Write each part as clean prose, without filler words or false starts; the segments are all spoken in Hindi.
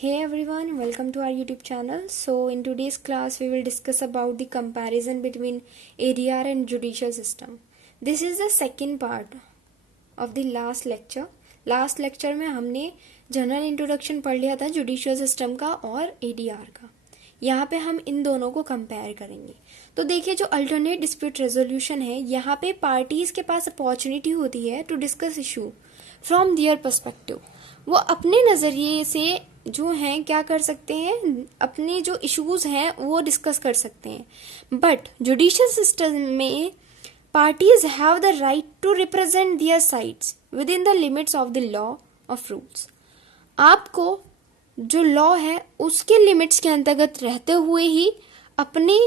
Hey everyone, welcome to our YouTube channel. So in today's class we will discuss about the comparison between ADR and judicial system. This is the second part of the last lecture. Last lecture में हमने जनरल इंट्रोडक्शन पढ़ लिया था जुडिशियल सिस्टम का और एडीआर का. यहाँ पे हम इन दोनों को कंपेयर करेंगे. तो देखिए, जो अल्टरनेट डिस्प्यूट रेजोल्यूशन है, यहाँ पे पार्टीज के पास अपॉर्चुनिटी होती है to discuss issue from their perspective. वो अपने नज़रिए से जो हैं क्या कर सकते हैं, अपने जो इश्यूज हैं वो डिस्कस कर सकते हैं. बट जुडिशियल सिस्टम में parties have the right to represent their sides within the limits of the law of rules. आपको जो लॉ है उसके लिमिट्स के अंतर्गत रहते हुए ही अपने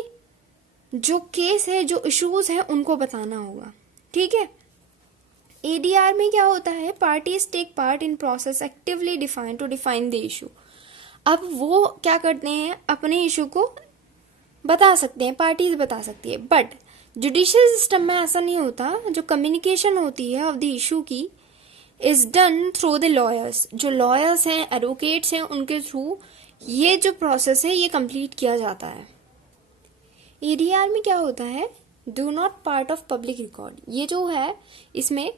जो केस है, जो इश्यूज हैं, उनको बताना होगा. ठीक है. एडीआर में क्या होता है, parties take part in process actively define to define the issue. अब वो क्या करते हैं, अपने इशू को बता सकते हैं, पार्टीज बता सकती है. बट जुडिशियल सिस्टम में ऐसा नहीं होता. जो कम्युनिकेशन होती है ऑफ द इशू की is done through the lawyers. जो लॉयर्स हैं, एडवोकेट्स हैं, उनके थ्रू ये जो प्रोसेस है ये कंप्लीट किया जाता है. एडीआर में क्या होता है, do not part of public record. ये जो है इसमें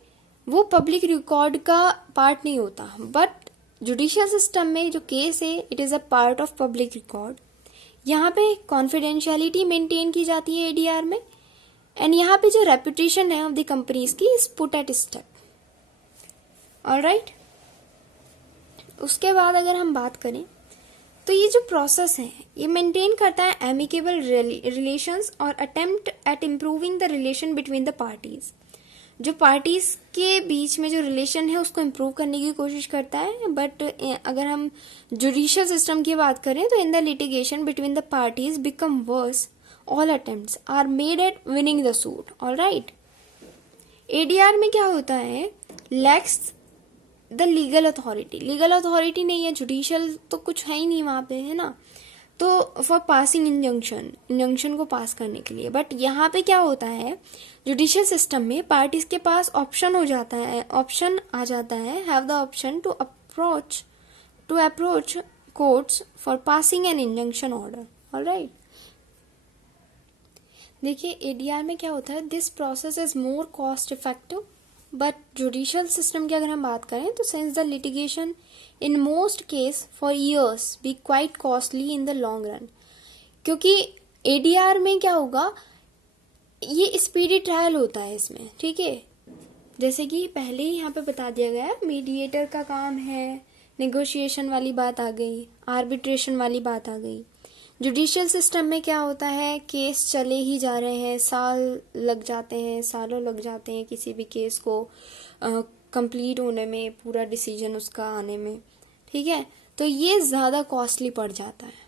वो पब्लिक रिकॉर्ड का पार्ट नहीं होता. बट जुडिशियल सिस्टम में जो केस है it is a part of public record. यहाँ पे कॉन्फिडेंशियलिटी मेंटेन की जाती है एडीआर में. एंड यहाँ पे जो रेपुटेशन है ऑफ द कंपनीज की is put at step. Alright. उसके बाद अगर हम बात करें तो ये जो प्रोसेस है ये मेंटेन करता है एमिकेबल रिलेशंस और attempt at improving the relation between the parties. जो पार्टीज के बीच में जो रिलेशन है उसको इम्प्रूव करने की कोशिश करता है. बट अगर हम जुडिशियल सिस्टम की बात करें तो in the litigation between the parties become verse. All attempts are made at winning the suit. All right. ADR में क्या होता है, lacks the legal authority. Legal authority नहीं है, judicial तो कुछ है ही नहीं वहाँ पे, है ना. तो for passing injunction को पास करने के लिए. बट यहाँ पे क्या होता है, जुडिशियल सिस्टम में पार्टीज के पास ऑप्शन हो जाता है, ऑप्शन आ जाता है, have the option to approach courts for passing an injunction order. All right. देखिए, एडीआर में क्या होता है, this process is more cost effective. But judicial system की अगर हम बात करें तो since the litigation in most case for years be quite costly in the long run. क्योंकि एडीआर में क्या होगा, ये स्पीडी ट्रायल होता है इसमें. ठीक है. जैसे कि पहले ही यहाँ पे बता दिया गया है, मीडिएटर का काम है, नेगोशिएशन वाली बात आ गई, आर्बिट्रेशन वाली बात आ गई. जुडिशियल सिस्टम में क्या होता है, केस चले ही जा रहे हैं, साल लग जाते हैं, सालों लग जाते हैं किसी भी केस को कंप्लीट होने में, पूरा डिसीजन उसका आने में. ठीक है. तो ये ज़्यादा कॉस्टली पड़ जाता है.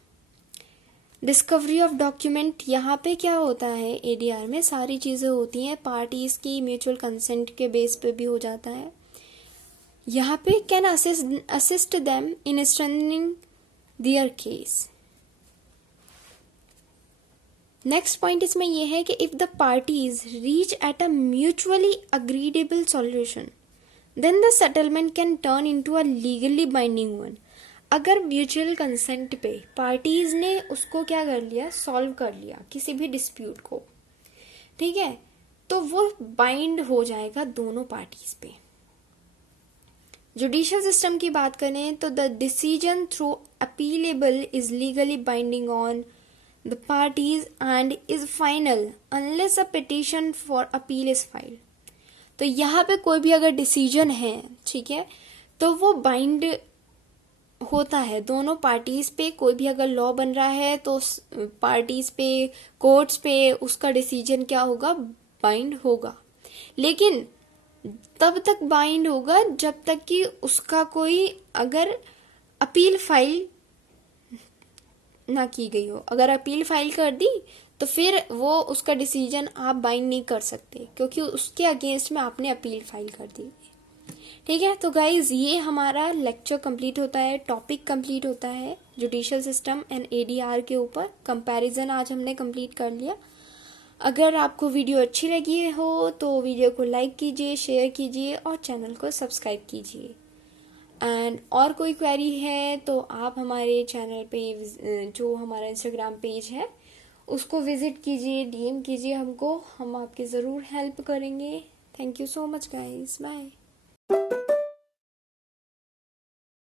डिस्कवरी ऑफ डॉक्यूमेंट, यहाँ पे क्या होता है, एडीआर में सारी चीज़ें होती हैं, पार्टीज़ की म्यूचुअल कंसेंट के बेस पे भी हो जाता है. यहाँ पे can assist them in strengthening their case. Next point इसमें यह है कि if the parties reach at a mutually agreeable solution then the settlement can turn into a legally binding one. अगर म्यूचुअल कंसेंट पे पार्टीज ने उसको क्या कर लिया, सॉल्व कर लिया किसी भी डिस्प्यूट को, ठीक है, तो वो बाइंड हो जाएगा दोनों पार्टीज पे. जुडिशियल सिस्टम की बात करें तो the decision through appealable is legally binding on the parties and is final unless a petition for appeal is filed. तो यहाँ पे कोई भी अगर डिसीजन है, ठीक है, तो वो बाइंड होता है दोनों पार्टीज पे. कोई भी अगर लॉ बन रहा है तो पार्टीज पे, कोर्ट्स पे उसका डिसीजन क्या होगा, बाइंड होगा. लेकिन तब तक बाइंड होगा जब तक कि उसका कोई अगर अपील फाइल ना की गई हो. अगर अपील फाइल कर दी तो फिर वो उसका डिसीजन आप बाइंड नहीं कर सकते, क्योंकि उसके अगेंस्ट में आपने अपील फाइल कर दी. ठीक है. तो गाइज, ये हमारा लेक्चर कंप्लीट होता है, टॉपिक कंप्लीट होता है जुडिशियल सिस्टम एंड एडीआर के ऊपर. कंपैरिजन आज हमने कंप्लीट कर लिया. अगर आपको वीडियो अच्छी लगी हो तो वीडियो को लाइक कीजिए, शेयर कीजिए और चैनल को सब्सक्राइब कीजिए. एंड और कोई क्वेरी है तो आप हमारे चैनल पे जो हमारा इंस्टाग्राम पेज है उसको विजिट कीजिए, डीएम कीजिए हमको, हम आपकी ज़रूर हेल्प करेंगे। Thank you so much guys, bye.